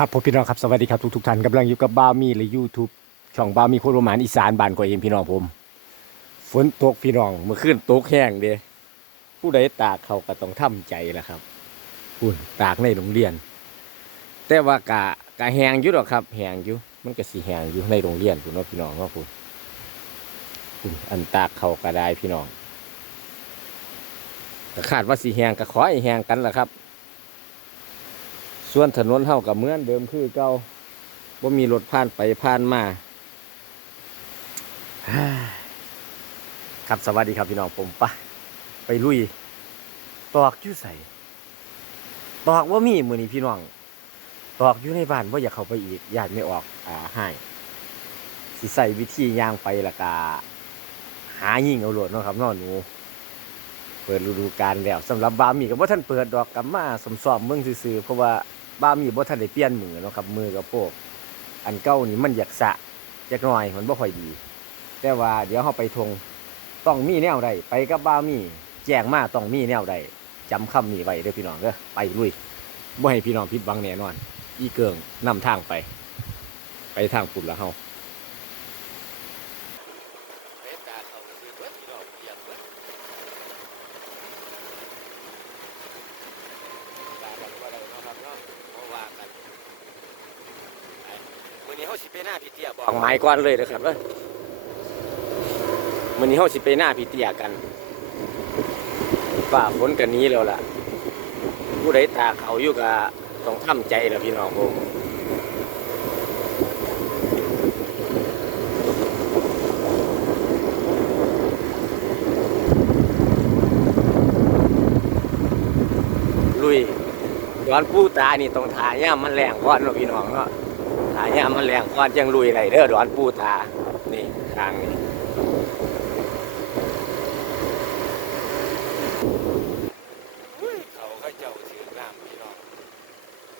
ครับผมพี่น้องครับสวัสดีครับทุกทุกท่านกำลังอยู่กับบ้ามีและยูทูบช่องบ้ามีโคตรหมานอีสานบ้านกว่าเองพี่น้องผม ฝนตกพี่น้องเมื่อคืนตกแห้งเด้ผู้ใดตากเขาก็ต้องทำใจแหละครับคุณตากในโรงเรียน แต่ว่ากะกะแห้งอยู่หรอกครับแห้งอยู่มันก็สีแห้งอยู่ในโรงเรียนคุณเนาพี่น้องเนาคุณคุณอันตากเขาก็ได้พี่น้องคาดว่าสีแห้งก็ขอให้แห้งกันแหละครับ ส่วนถนนเท่ากับเหมือนเดิมคือเก่าว่ามีรถผ่านไปผ่านมาครับสวัสดีครับพี่น้องผมปะไปลุย ตอกยู่ใส่ตอกว่ามีมือนี้พี่น้องตอกอยู่ในบ้านว่าอยากเข้าไปอีกญาติไม่ออกอ่าให้สิใส่วิธีย่างไปละกาหายิงเอาหลดเนาะครับน้องหนูเปิดฤดูกาลแล้วสำหรับบาหมี่กับว่าท่านเปิดดอกกับมาสมสอมเมืองซื่อๆเพราะว่า บ้ามี่บ่ทันได้เปลี่ยนมือเนาะครับ มือกับพวกอันเก่านี่มันอยากสะจักหน่อยมันบ่ค่อยดี แต่ว่าเดี๋ยวเฮาไปทงต้องมีแนวใดไปกับบ้ามีแจ้งมาต้องมีแนวใดจำคำนี้ไว้เด้อพี่น้องเด้อไปลุยบ่ให้พี่น้องผิดหวังแน่นอน อีเกิงนำทางไป ไปทางปุ่นละเฮา มื่อนี้เขาสิไปหน้า พี่เตี้ยบอกไม้ก่อนเลยนะครับเอ้ยมื่อนี้เขาสิไปหน้าพี่เตี้ยกันฝ่าฝนกันนี้แล้วล่ะ ผู้ใดตาเขาอยู่กับต้องทำใจแล้วพี่น้องผมลุยย้อนผู้ตานี่ต้องทาย่ามันแรงก่อนเนาะพี่น้องเนาะ หายามมันแรงก่อนจังลุยไรเด้อดอนปูตา นี่ทางนี้อุ้ยเขาเขาเจ้าถือน้ำพี่น้อง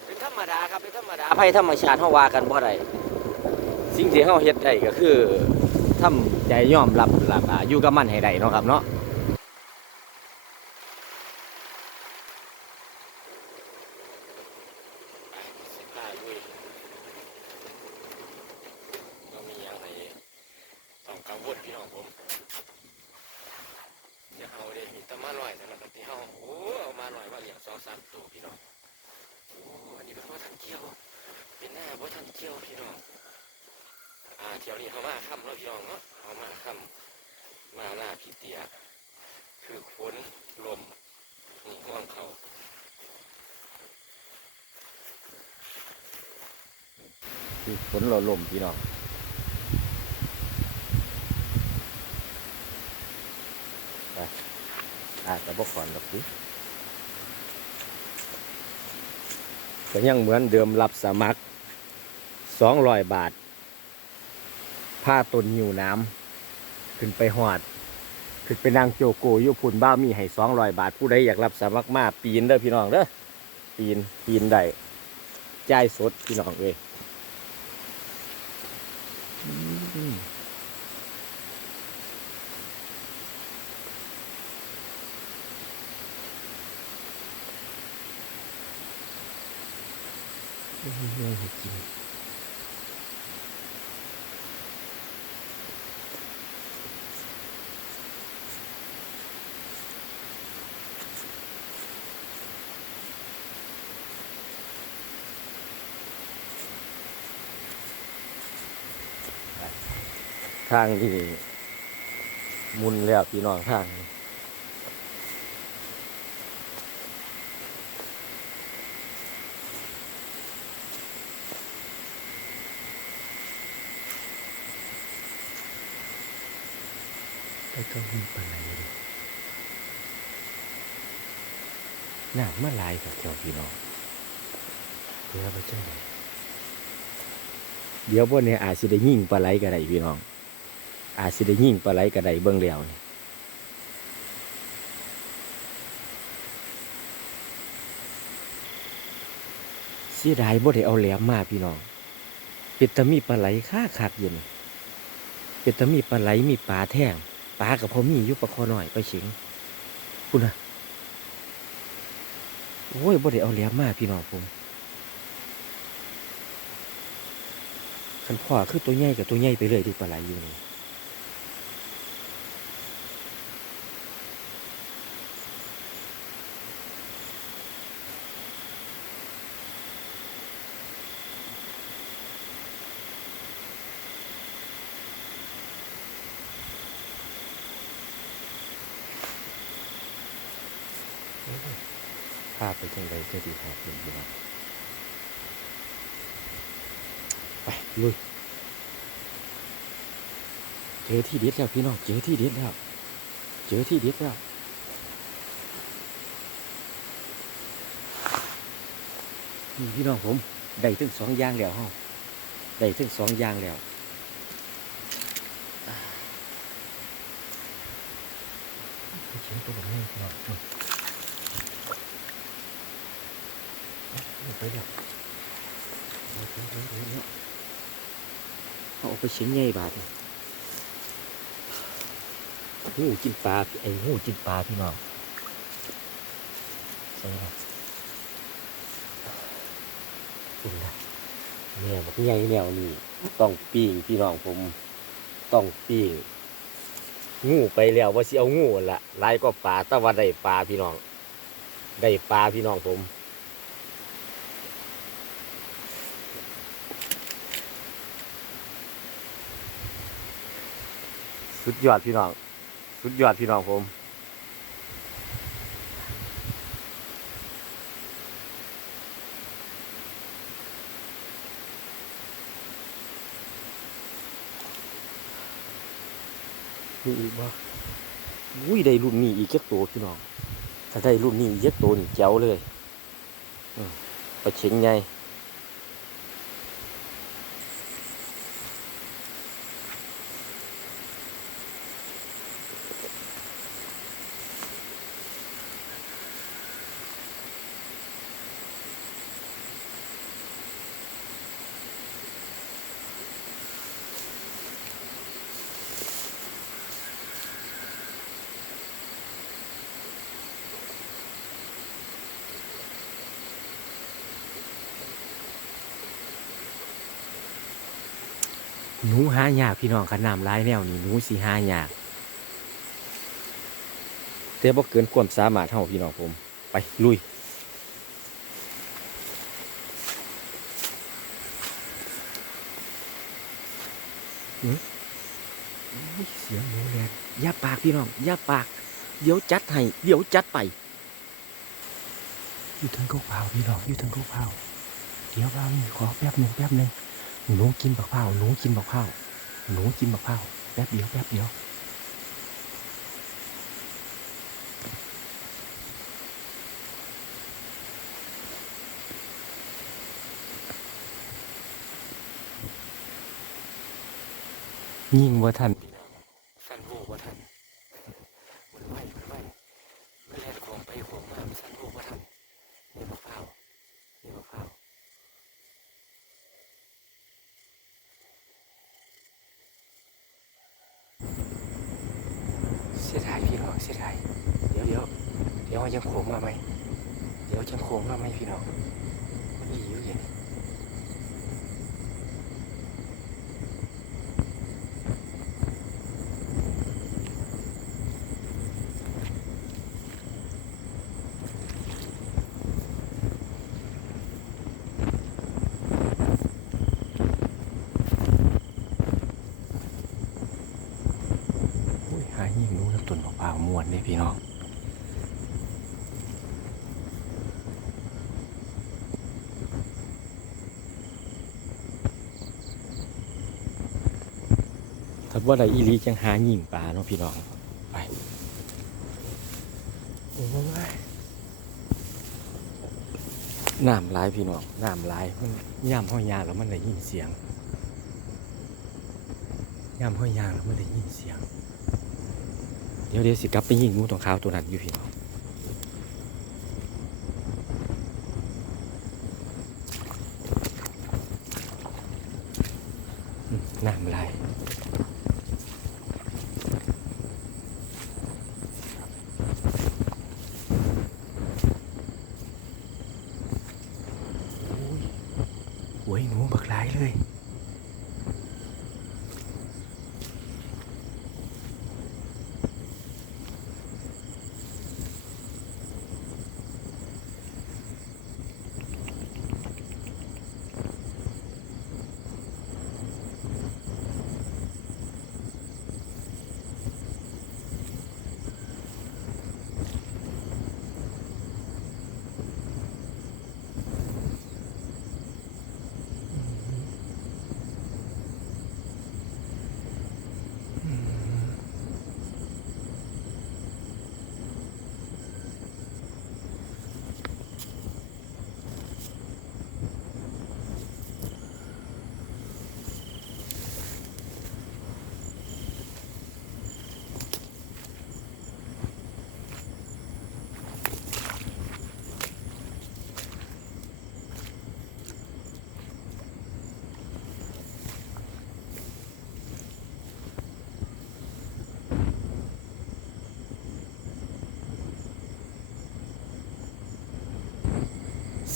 เป็นธรรมดาครับเป็นธรรมดาภัยธรรมชาติเฮาว่ากันบ่ได้สิ่งที่เฮาเฮ็ดได้ก็คือทำใจยอมรับหลักอ่าอยู่กับมันให้ได้เนาะครับเนาะไปสิพาลุย ก็มีอะไรต้องกังวลพี่น้องผมจะเอาเด็ มีแตะมาลอยแต่ละปฏิเฮาโอ้เอามาลอยว่าเลี้ยงสองสามตัวพี่น้องโอ้อันนี้เป็นว่าทันเกี่ยว เป็นหน้าว่าทันเกี่ยวพี่น้องอ่าเที่ยวนี้เขามาค่ำแล้วพี่น้องเนาะเขามาค่ำมาหน้าพี่เตียคือฝนลมนี่ห่วงเขาคือฝนลลมพี่น้องไป อาจจะบอกก่อนดอกสิก็ยังเหมือนเดิมรับสมัครสองร้อยบาท ผ้าต้นหิวน้ำขึ้นไปหอด ขึ้นไปนางโจโกยุพุนบ้ามีให้สองร้อยบาท ผู้ใดอยากรับสมัครมาปีนเด้อพี่น้องเด้อปีนปีนได้จ่ายสดพี่น้องเลยอืม ไม่มี เรื่องให้กินทางที่มุนแล้วพี่น้องทางนี้ ไปก็มีปลาไหลเลยน้ำมาหลายกับเจ้าพี่น้องเดี๋ยวไปเจ้าไหนเดี๋ยวพวกนี้อาจสิได้ยิงปลาไหลกระไดพี่น้อง อาจสิได้ยิงปลาไหลกระไดเบื้องแล้วนี่เสียดายบ่ได้เอาแหลมมาพี่น้อง เป็ดตะมีปลาไหลค่าคักอยู่นี่เป็ดตะมีปลาไหลมีปลาแท่ง ปลากับพ่อมีอยุบปละคอหน่อยไปชิงคุณนะโอ้ยบ่ได้เอาเหลี้ยมมาพี่น้องผมขันพ่อคือตัวใหญ่กับตัวใหญ่ไปเลยที่ปลาไหลอยู่นี่ พาไปจังไดก็ดีครับพี่น้องไปลุยเจอที่เด็ดแล้วพี่น้องเจอที่เด็ดแล้วเจอที่เด็ดแล้วนี่พี่น้องผมได้ถึงสองอย่างแล้วฮะได้ถึงสองอย่างแล้วอ่าเขียนตัวแบบนี้พี่น้องอืมเอา ไปแล้วเอาไปเอาไปเอาเอาไปเชียงใหญ่บาทนี่หูกินปลาไอ้หูกินปลาพี่น้องใช่ไหมคุณนะเนี่ยบอกใหญ่แนวนี้ต้องปิ้งพี่น้องผมต้องปิ้งงูไปแล้วว่าสิเอางูนั่นละหลายก็ปลาแต่ว่าได้ปลาพี่น้อง ได้ปลาพี่น้องผม สุดยอดพี่น้อง สุดยอดพี่น้องผมมีอีกบ่อุ้ยได้รุ่นนี้อีกเจ็กตัวพี่น้อง ถ้าได้รุ่นนี้อีกเจ็กตัวนี่แจ๋วเลยอืมไปเชิงไง หนูหายากพี่น้องขนาดร้ายแนวนี้หนูสิหายากแต่บ่เกินความสามารถเท่าพี่น้องผม ไปลุยหืออุ๊ยเสียงหนูแลนอย่าปากพี่น้องอย่าปาก เดี๋ยวจัดให้เดี๋ยวจัดไป อยู่ถึงกุกเผาพี่น้องอยู่ถึงกุกเผาเดี๋ยวเรานี่ขอแป๊บหนึ่งแป๊บหนึ่ง หนูกินบักเผาหนูกินบักเผาหนูกินบักเผาแป๊บเดียวแป๊บเดียวยิงว่าทันสันโวว่าทันมันไหวมันไหวมันแล่นของไปของมามันสันโวว่าทันนี่บักพร้าวนี่บักพร้าว เสียดายพี่น้องเสียดายเดี๋ยวเดี๋ยวเดี๋ยวยังโค้งมาไหมเดี๋ยวยังโค้งมาไหมพี่น้องมันดีอยู่อย่างนี้อุ้ยหายิงรู้น้ำต้น มะพร้พี่น้องถ้าว่าอะไรอีลีจังหายิงปลาเนาะพี่น้องไปโอ้ยน้ำลายพี่น้องน้ำลายมันย่ำห้อยยางแล้วมันได้ยินเสียงย่ำห้อยยางแล้วมันได้ยินเสียง เดี๋ยวเดี๋ยวสิกลับไปยิงงูตรงขาวตัวนั้นอยู่พี่น้องน้ำลายโอ้ยโอ้ยหนูบักหลายเลย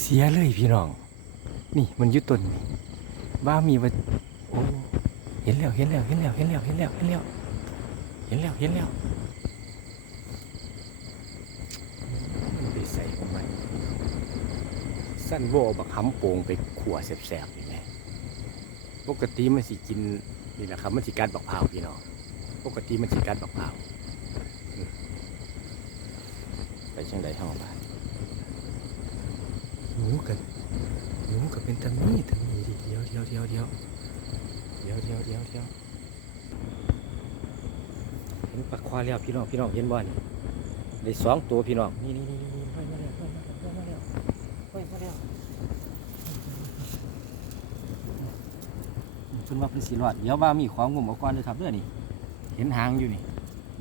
เสียเลยพี่น้อง นี่มันอยุต้นนี่บ้ามีว่าโอ้เห็นแล้วเห็นแล้วเห็นแล้วเห็นแล้วเห็นแล้วเห็นแล้วเห็นแล้วเห็นแล้วไปใส่ของมันสั้นโวบักหำโป่งไปขัวแสบๆนี่ไงปกติมันสิกินนี่แหละครับมันสิกัดบักพร้าวพี่น้องปกติมันสิกัดบักพร้าวอืมไปจังไดเฮาบ้าน หนูกันหนูกับเป็นตามีตามีดิเดียวเดียวเดียวเดียวเดียวเดียวเดียวเดียวเห็นปลาควาแล้วพี่น้องพี่น้องเห็นบ่นี่ได้สองตัวพี่น้องนี่นี่นี่นี่ไปมาแล้วไปมาแล้วไปมาแล้วเพิ่นว่าเพิ่นสิรอดเดี๋ยวว่ามีของงุ่มเอาก่อนเด้อครับเด้อนี่เห็นหางอยู่นี่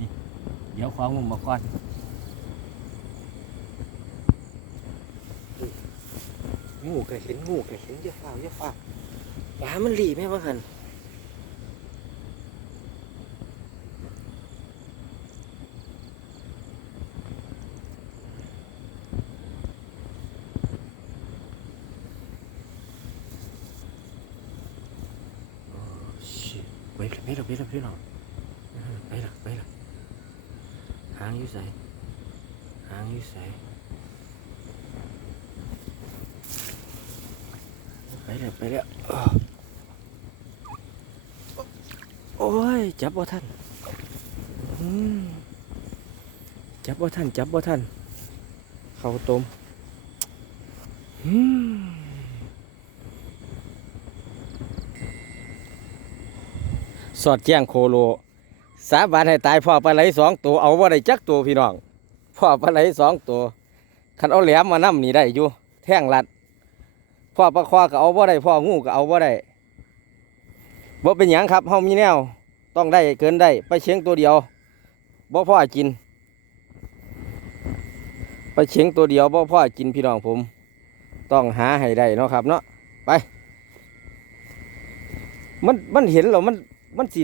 นี่เดี๋ยวของงุ่มเอาก่อน งูก็เห็นงูก็เห็นอย่าฟ้าวอย่าฟ้าวปลามันหลีแม่ว่าหันโอ้ชิไปละไปละไปละไปละไปละไปละหางอยู่ใส่หางอยู่ใส่ ไป แล้วไปแล้วโอ้ย จับบ่ทันจับบ่ทันจับบ่ทันเข้าต้มสอดแจ้งโคโล สาบานให้ตายพ่อปลาไหลสองตัว เอาว่าได้จักตัวพี่น้อง พ่อปลาไหลสองตัว คันเอาแหลมมานำนี่ได้อยู่ แท่งรัด พ่อปลาคอก็เอาบ่ได้พ่องูก็เอาบ่ได้บ่เป็นหยังครับเฮามีแนว ต้องได้เกินได้ไปเชียงตัวเดียวบ่พ่อกิน ไปเชียงตัวเดียวบ่พ่อกินพี่น้องผม ต้องหาให้ได้เนาะครับเนาะไป มันมันเห็นแล้วมันมันสิ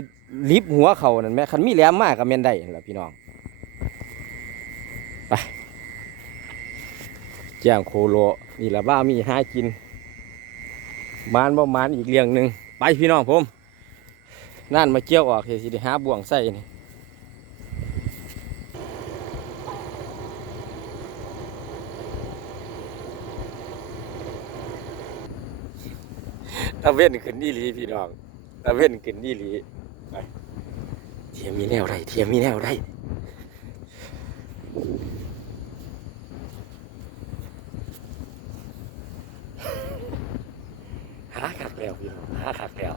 ลิบหัวเขานั่นแหมคันมีแหลมมากก็แม่นได้นั่นล่ะพี่น้องไปแจ้งโคโลนี่ละบ้ามีหากิน มานบ่มานอีกเรื่องหนึ่งไปพี่น้องผมนั่นมาเกี่ยวออกเฮสิได้หาบ่วงใส่นี่ตะเว้นขึ้นนี่ลีพี่น้องตะเว้นขึ้นนี่ลีไปเทียมมีแนวไรเทียมมีแนวไรหาขัก แล้วพี่น้องหาขักแล้ว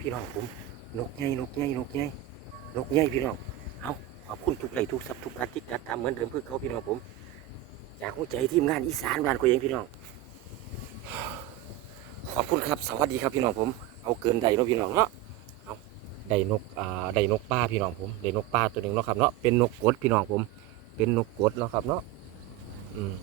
พี่น้องผมนกใหญ่นกใหญ่นกใหญ่นกใหญ่พี่น้องเอาขอบคุณทุกไลค์ทุกซับทุกการที่กัดตามเหมือนเดิมเพื่อเขาพี่น้องผมจากหัวใจทีมงานอีสานบ้านกูเองพี่น้อง ขอบคุณครับสวัสดีครับพี่น้องผม เอาเกินใดเนาะพี่น้องเนาะเอาได้นกอ่าได้นกป้าพี่น้องผมได้นกป้าตัวหนึ่งเนาะครับเนาะเป็นนกกดพี่น้องผม เป็นนกกดเนาะครับเนาะอืม